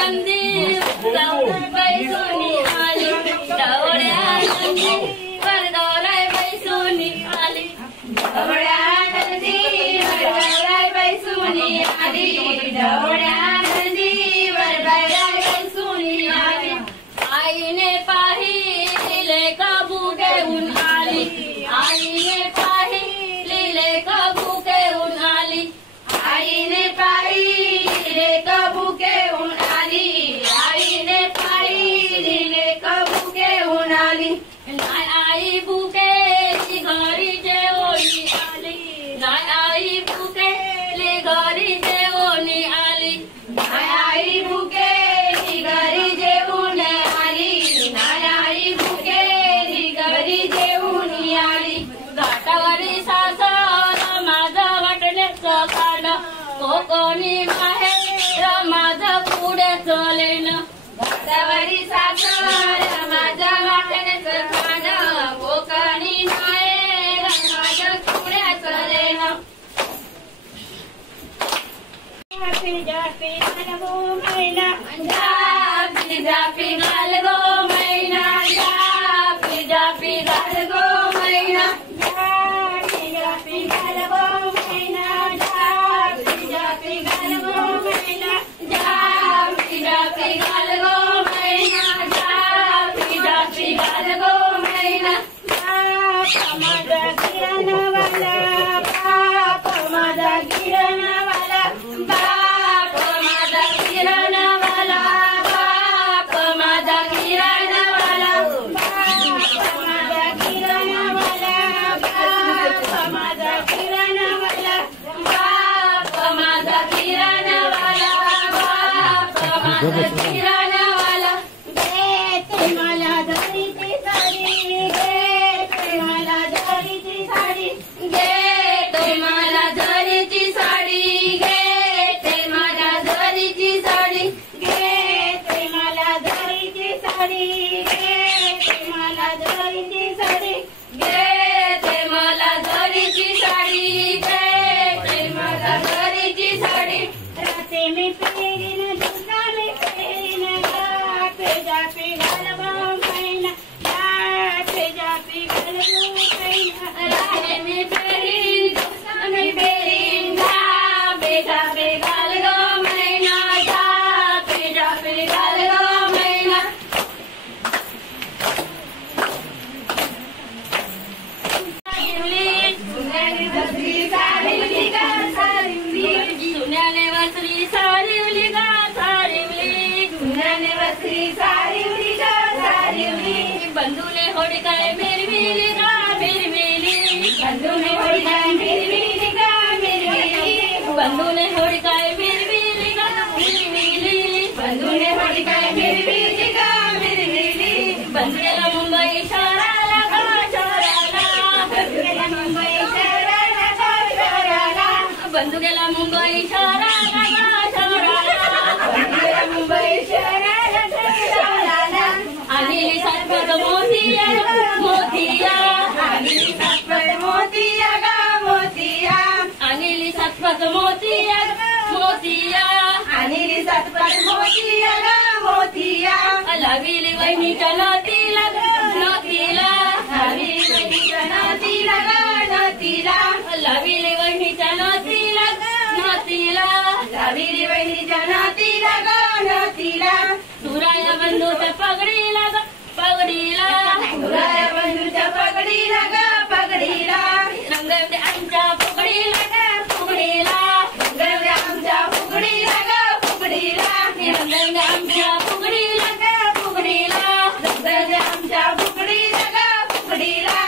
Nandi, आली डोळ्या नंदीवर बैरागी सुनी आली आईने पाहिले कबू घेऊन आली आईने पाहिले कबू घेऊन आली आईने पाहिले कबू घेऊन आली आईने पाहिले कबू घेऊन आली आई बुकेली घरी जेवणी आली आई बुकेली घरी जेवणी आली आई बुकेली घरी जेवून आली आई बुकेली घरी जेवून आली घाटावरी सासर माझं वाटण्याचं खाणं कोकणी माहेर माझं पुढे चलेन घाटावरी सासर माझं वाटण्याचं खाणं कोकणी माहेर माझं पुढे चलेन जापी जापी घालगो मैना जापी जापी घालगो मैना जापी जापी घालगो मैना जापी जापी घालगो मैना जापी जापी घालगो मैना जापी जापी घालगो मैना जापी जापी घालगो मैना बाप माझा किरणवाला बाप माझा किरणवाला बाप माझा किरणवाला बाप माझा किरणवाला बाप माझा किरणवाला बाप माझा किरणवाला बाप माझा किरणवाला बाप माझा किरणवाला घेते मला धरीची साडी घेते मला धरीची साडी घेते मला धरीची साडी घेते मला धरीची साडी घेते मला धरीची साडी घेते मला धरीची साडी घेते मला धरीची साडी घेते मला धरीची साडी राते मी फेरीन दुसरा मी फेरीन जापे जापे घालगो मैना जापे जापे घालगो मैना राते मी फेरीन दुसरा मी फेरीन जापे जापे घालगो मैना जापे जापे घालगो मैना सुन्याने वस्त्री सारिवली गा सारिवली सुन्याने वस्त्री सारिवली गा सारिवली बंधूने होडी काय मिरविली गा मिरविली बंधूने होडी काय मिरविली गा मिरविली बंधूने होडी काय मिरविली गा मिरविली बंधूने होडी काय मिरविली गा मिरविली बंधूला मुंबई शहराला गा शहराला बंधूला मुंबई शहराला गा शहराला बंधू गेला मुंबई शहराला गा शहराला बंधू गेला मुंबई शहराला शहराला आणि सातपट मोतिया मोतिया आणि सातपट मोतिया गा मोतिया आणि सातपट मोतिया मोतिया आणि सातपट मोतिया गा मोतिया लाविली वहिनीच्या नातीला नातीला लाविली वहिनीच्या नातीला गा नातीला लाविली वहिनीच्या नातीला नातीला लाविली वहिनीच्या नातीला गा नातीला सुराया बंधूच्या पगडीला ग पगडीला सुराया बंधूच्या पगडीला ग पगडीला रंगवते आमच्या फुगडीला ग फुगडीला रंगवते आमच्या फुगडीला ग फुगडीला रंगवते आमच्या फुगडीला ग फुगडीला रंगवते आमच्या फुगडीला ग फुगडीला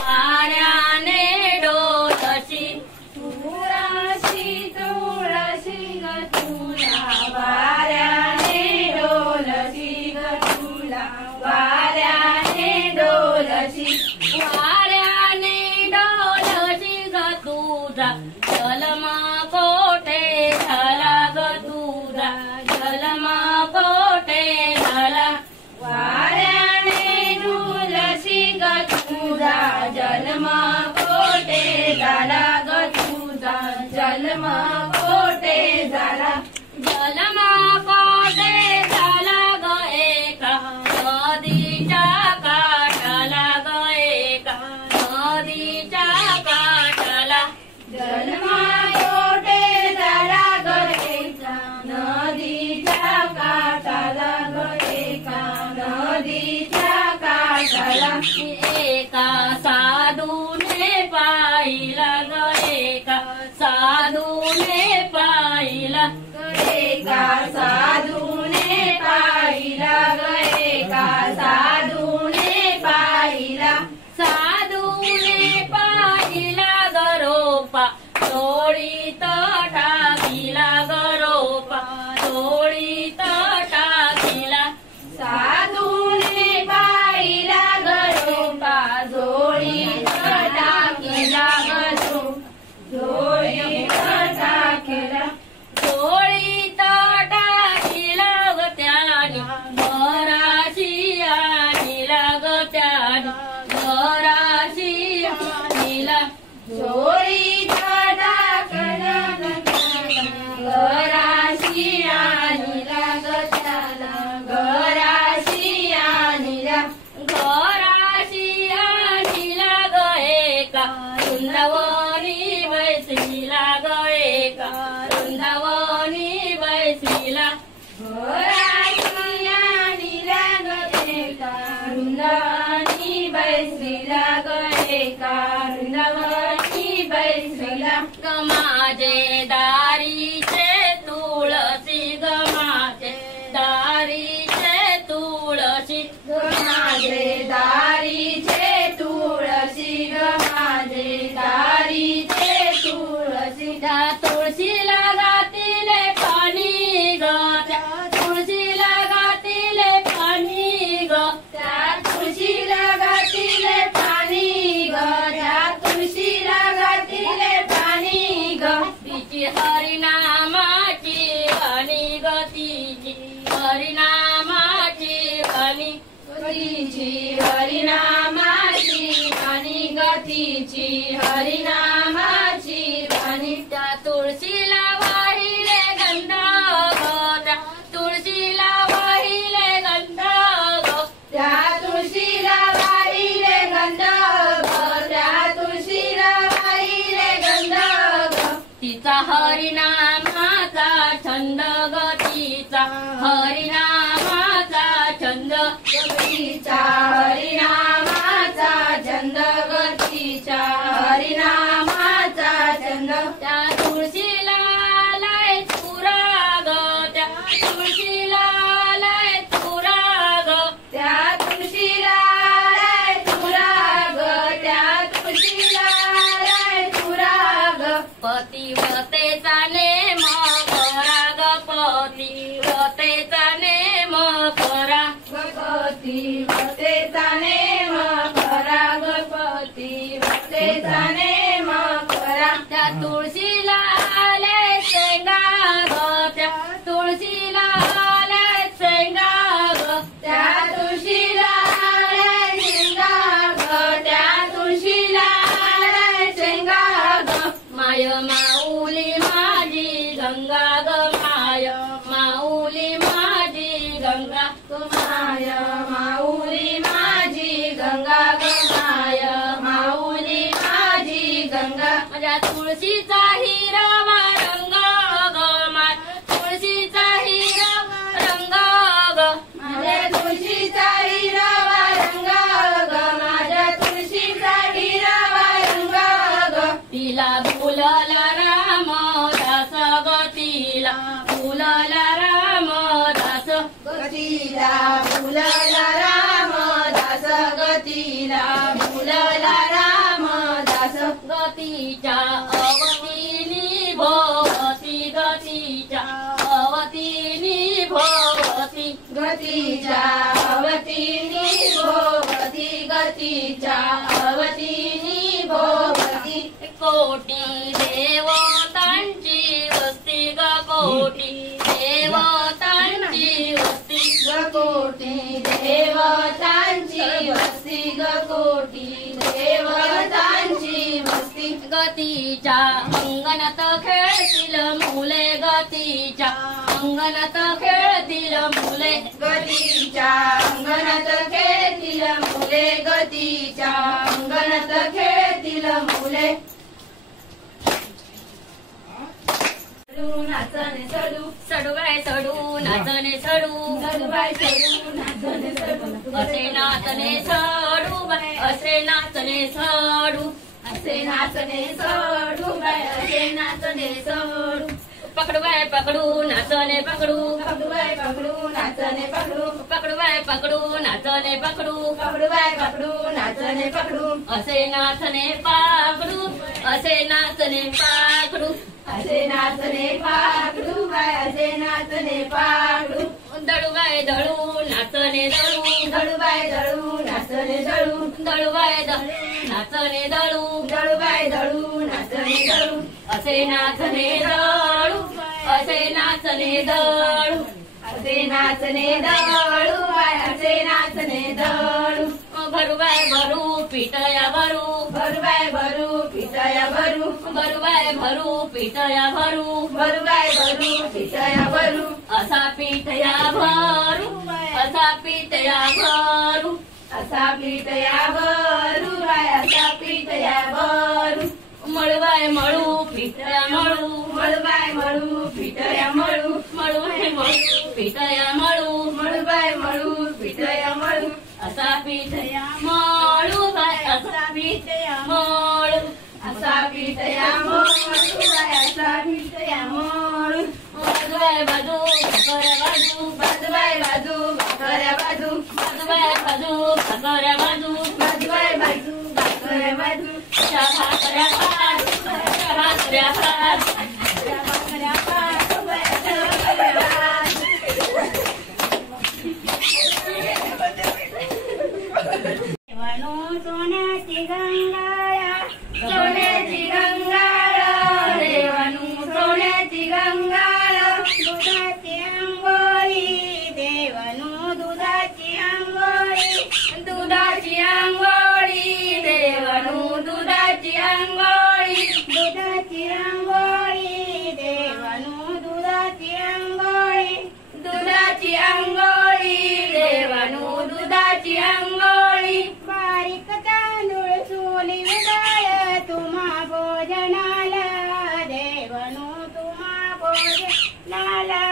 वाऱ्याने डोलशी तुळशी तुळशी ग तुला वाऱ्याने डोलशी ग तुला वाऱ्याने डोलशी वाऱ्याने डोलशी ग तुझा जलमा कोठे झाला ग तुझा जलमा कोठे झाला वाऱ्याने डोलशी ग तुझा जलमा कोठे झाला ग तुझा जलमा कोठे झाला जलमा कोठे झाला ग नदीच्या काठाला एका साधूने पाहिला ग एका साधूने पाहिला एका साधूने पाहिला ग एका साधूने पाहिला साधूने पाहिला गरोपा तोडीत टाकिला गरोपा तोडीत टाकिला साधूने पाहिला गरोपा जोडीत टाकिला गरो जोडीत टाकिला जोडीत टाकिला ग त्याने घराशी आणिला ग त्याने घराशी आणिला जोडीत टाकला घराशी आणिला ग त्याला घराशी आणिला घराशी आणिला ग एका वृंदावनी बैसलीला ग एका वृंदावनी बैसलीला घराशी आणिला ग एका वृंदावनी बैसलीला ग एका वृंदावनी बैसलीला ग माझे दारीचे तुळशी ग माझे दारीचे तुळशी ग माझे दारीचे तुळशी ग माझे दारीचे तुळशी त्या तुळशीला गातीले पाणी ग त्या तुळशीला गातीले पाणी ग त्या तुळशीला गातीले पाणी ग त्या तुळशीला गातीले पाणी ग तिची हरिनामाची वाणी ग तिची हरिनामाची वाणी तिची हरिनामाची वाणी ग तिची हरिनामाची वाणी त्या तुळशीला वाहिले गंध ग त्या तुळशीला वाहिले गंध ग त्या तुळशीला वाहिले गंध ग त्या तुळशीला वाहिले गंध ग तिचा हरिनामाचा छंद ग तिचा हरिनामाचा छंद तिचा हरिनामाचा छंद ग तिचा हरिनामाचा छंद त्या तुळशीला लय तुरा ग त्या तुळशीला लय तुरा ग त्या तुळशीला लय तुरा ग त्या तुळशीला लय तुरा ग पतिव्रतेचा नेम करा ग पतिव्रतेचा नेम करा पतिव्रतेचा नेम करा ग पतिव्रतेचा नेम करा त्या तुळशीला आले शेंगा ग त्या तुळशीला आले शेंगा ग त्या तुळशीला आले शेंगा ग त्या तुळशीला आले शेंगा ग माय माऊली माझी गंगा ग माय माऊली माझी गंगा ग माय माऊली माझी गंगा ग माय माऊली माझी गंगा माझ्या तुळशीचा हिरवा रंग ग माय तुळशीचा हिरवा रंग ग माझ्या तुळशीचा हिरवा रंग ग माझ्या तुळशीचा हिरवा रंग ग तिला फुलला रामदास ग तिला फुलला रामदास गतीला फुलला रामदास गतीला फुलला रामदास गतीच्या अवतीनी भोवती गतीच्या अवतीनी भोवती गतीच्या अवतीनी भोवती गतीच्या अवतीनी भोवती कोटी देवतांची वस्ती ग कोटी देवतांची वस्ती ग कोटी देवतांची वस्ती ग कोटी देवतांची वस्ती गतीच्या अंगणात खेळतील मुले गतीच्या अंगणात खेळतील मुले गतीच्या अंगणात खेळतील मुले गतीच्या अंगणात खेळतील मुले नाचने सडू सडू बाय सडू नाचने सडू सडू बाय सडू नाचने सडू असे नाचणे सडू बाय असे नाचणे सडू असे नाचणे सडू बाय असे नाचणे सडू पकडू बाय पकडू नाचणे पकडू पकडू बाय पकडू नाचणे पकडू पकडू बाय पकडू नाचणे पकडू पकडू बाय पकडू नाचणे पकडू असे नाचणे पाकडू असे नाचणे पाकडू असे नाचणे पाकडू बाय असे नाचणे पाकडू दळू बाय दळू नाचणे दळू दळू बाय दळू नाचणे दळू दळू बाय दळू नाचणे दळू दळू बाय दळू नाचणे दळू असे नाचणे दळू असे नाचणे दळू असे नाचणे दळू बाय असे नाचणे दळू भरू बाय भरू पिठया भरू भरू बाय भरू पिठया भरू भरू बाय भरू पिठया भरू भरू बाय भरू पिठया भरू असा पिठया भरू असा पिठया भरू असा पिठया भरू बाय असा पिठया भरू मळू बाय मळू पिठया मळू मळू बाय मळू पिठया मळू मळू बाय मळू पिठया मळू मळू बाय मळू पिठया मळू असा पिठया मळू बाय असा पिठया मळू असा पिठया मळू बाय असा पिठया मळू बाजू बाय बाजू भाकऱ्या बाजू बाजू बाय बाजू भाकऱ्या बाजू बाजू बाय बाजू भाकऱ्या बाजू बाजू बाय बाजू भाकऱ्या बाजू भाकऱ्या भाकऱ्या भाकऱ्या देवानो सोन्याची गंगाळा सोन्याची गंगाळ देवानु सोन्याची गंगाळ दुधाची आंघोळी देवानो दुधाची आंघोळी दुधाची आंघोळी देवानु दुधाची आंघोळी दुधाची आंघोळी देवानो दुधाची आंघोळी दुधाची आंघोळी देवानु दुधाची आंघोळी बारीक तांदूळ चुली डाळ तुम्हा भोजनाला देवानो तुम्हा भोजनाला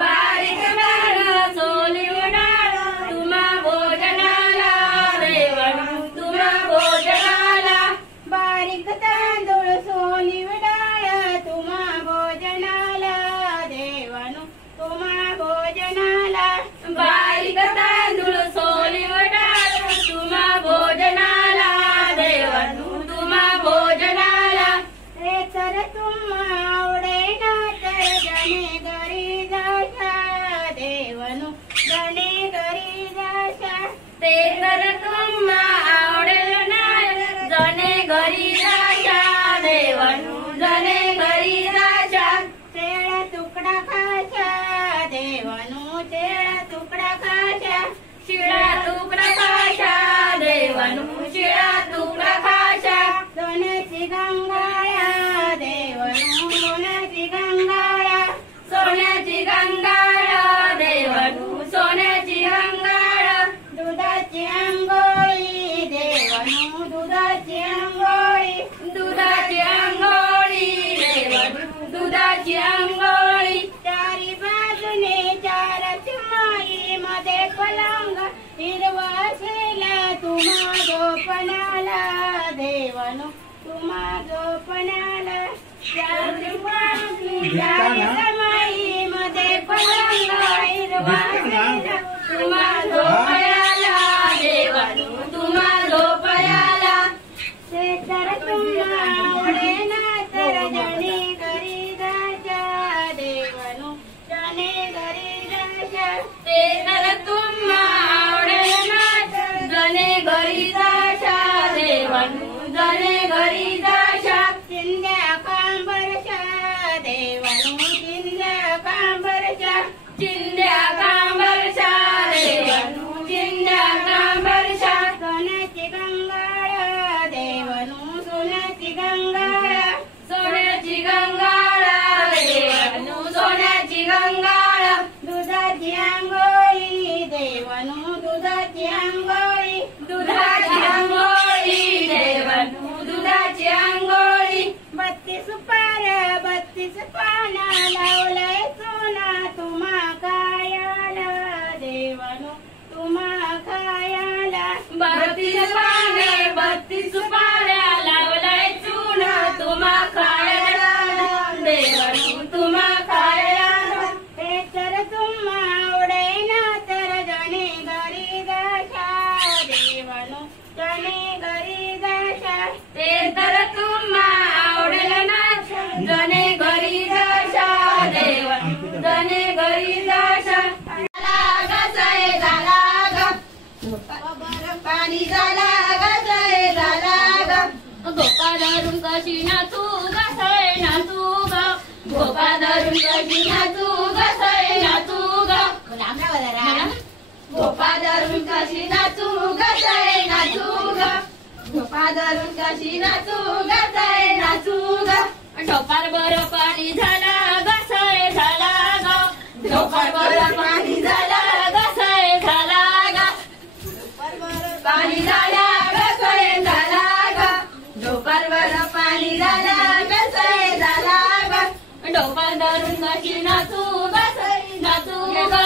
बारीक डाळ सोली डाळ तुम्हा भोजनाला देवानु तुम्हा भोजनाला बारीक तांदूळ सोली डाळ तुम्हा भोजनाला देवानो तुम्हा भोजनाला बारीक तांदूळ सोली डाळ तुम्हा भोजनाला देवानु तुम्हा भोजनाला रे तर तुम्हा आवडे ना तर जने घरी जाशा देवानो जने घरी जाशा ते तर तुम्हा आवडेल नाही जने घरी जाशा देवानु जने घरी जाशा तेळा तुकडा खाशा देवानो तेळा तुकडा खाशा शिळा तुकडा खाशा देवानु शिळा तुकडा खाशा सोन्याची गंगाळा देवानो सोन्याची गंगाळा सोन्याची गंगाळ देवानु सोन्याची गंगाळ दुधाची आंघोळी देवानो दुधाची आंघोळी दुधाची आंघोळी देवानु दुधाची आंघोळी चारी बाजूने चार माई मध्ये पलंग हिरवा शेला तुम्हा झोपणाला देवानो तुम्हा झोपणाला चारी माई मध्ये पलंग हिरवा शेला तुम्हा झोपयाला देवानु तुम्हा झोपयाला ते तर तुम्हा आवडे ना तर जने घरी जाशा देवानो जने घरी जाशा ते तर तुम्हा आवडेल ना जने घरी जाशा देवानु जने घरी जाशा चिंध्या कांबरशा देवानो चिंध्या कांबरशा चिंध्या कांबरशा देवानु चिंध्या कांबरशा सोन्याची गंगाळ देवानो सोन्याची गंगाळ सोन्याची गंगाळ देवानु सोन्याची गंगाळ दुधाची आंघोळी देवानो दुधाची आंघोळी दुधाची आंघोळी देवानु दुधाची आंघोळी 32 पाना लावलंय सोना तुम्हा खायाला देवानो तुम्हा खाय पाणी झाला गसळे झाला ग गोपा धरून कशी नाचू गसळे नाचू ग गोपा धरून कशी नाचू गसळे नाचू ग गोपा धरून कशी नाचू गसळे नाचू ग गोपा धरून कशी नाचू गसळे नाचू ग ढोपार बर पाणी झाला गसळे झाला ग ढोपार बर पाणी झाला गसळे झाला ग पाणी झाला गसळे झाला ग ढोपारवर पाणी झाला गसळे झाला ग ढोपार धरून कशी नाचू गसळे नाचू ग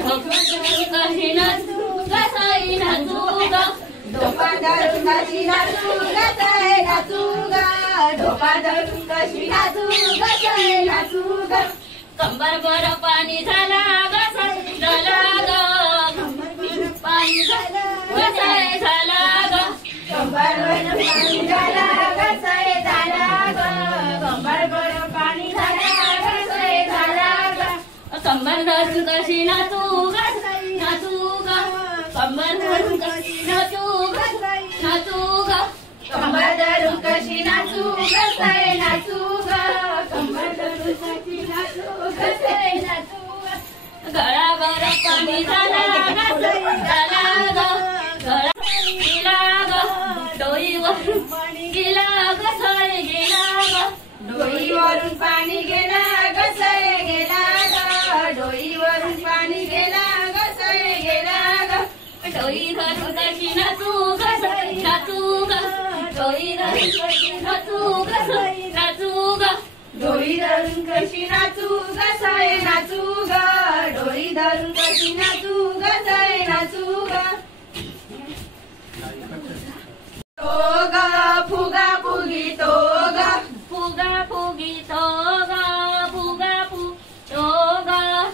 ढोपार धरून कशी नाचू गसळे नाचू ग ढोपा धरून कशी नाचू गसळे नाचू ग ढोपा धरून कशी नाचू गसळे नाचू ग कंबर बर पाणी झाला गसळे झाला ग पाणी झाला गसळे झाला ग कंबरवर पाणी झाला गसळे झाला ग कंबरवर पाणी झाला गसळे झाला ग कंबर धरून कशी नाचू गसळे नाचू ग कंबर धरून कशी नाचू गसळे नाचू ग कंबर धरून कशी नाचू गसळे नाचू ग कंबर धरून कशी नाचू गसळे नाचू ग गळावर पाणी झाला गसळे झाला ग गळा गेला ग डोईवर पाणी गेला गसळे गेला ग डोईवरून पाणी गेला गसळे गेला ग डोईवरून पाणी गेला गसळे गेला ग डोई धरून कशी नाचू गसळे नाचू ग डोई धरून कशी नाचू गसळे नाचू ग डोई धरून कशी नाचू गसळे नाचू ग डोई धरून कशी नाचू गसळे नाचू ग तो ग फुगा फुगी तो ग फुगा फुगी तो ग फुगा फु तो ग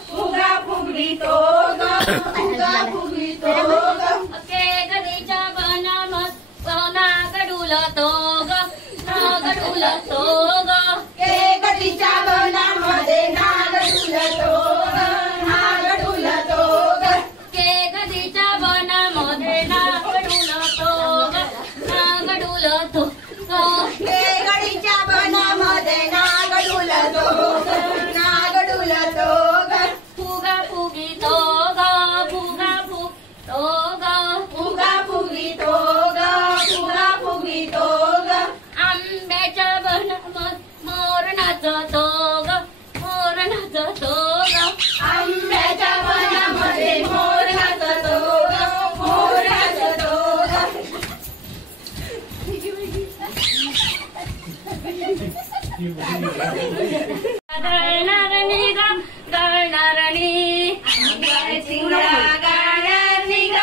फुगा फुगडी तो ग फुगा फुगडी तो ग के गडीच्या बनामत पवना गडूल तो ग ना गडूल तो ग के गडीच्या बनामध्ये नाग डुलतो ग नाग डुलतो ग के गडीच्या बनामध्ये ना गडूल तो ग ना गडूल तो ग के गडीच्या बनामध्ये नाग डुलतो ग नाग डुलतो ग फुगा फुगी तो ग फुगा फु तो ग फुगा फुगी तो ग फुगा फुगी तो ग आंब्याच्या बनामत मोर नाचतो ग मोर नाचतो ग आंब्याच्या बनामध्ये मोर नाचतो ग मोर नाचतो ग गळणारणी ग गळणारणी चिंगळा गाण्यानी ग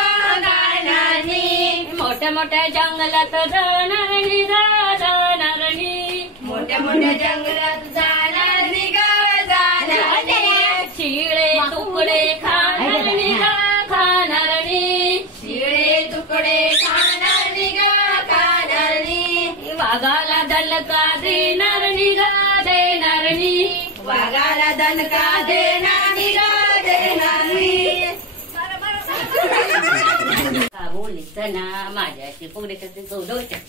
गाण्यानी मोठ्या मोठ्या जंगलात जाणारणी ग जाणारणी मोठ्या मोठ्या जंगलात जाणारी ग जाणारी शिळे तुकडे खाणारणी ग खाणारणी शिळे तुकडे खाणारी ग खाणारी वाघाला दलका देणारणी ग देणारणी वाघाला दणका देणारी ग देणारी का बोलीस ना माझ्याशी पुढे कसे सोडवते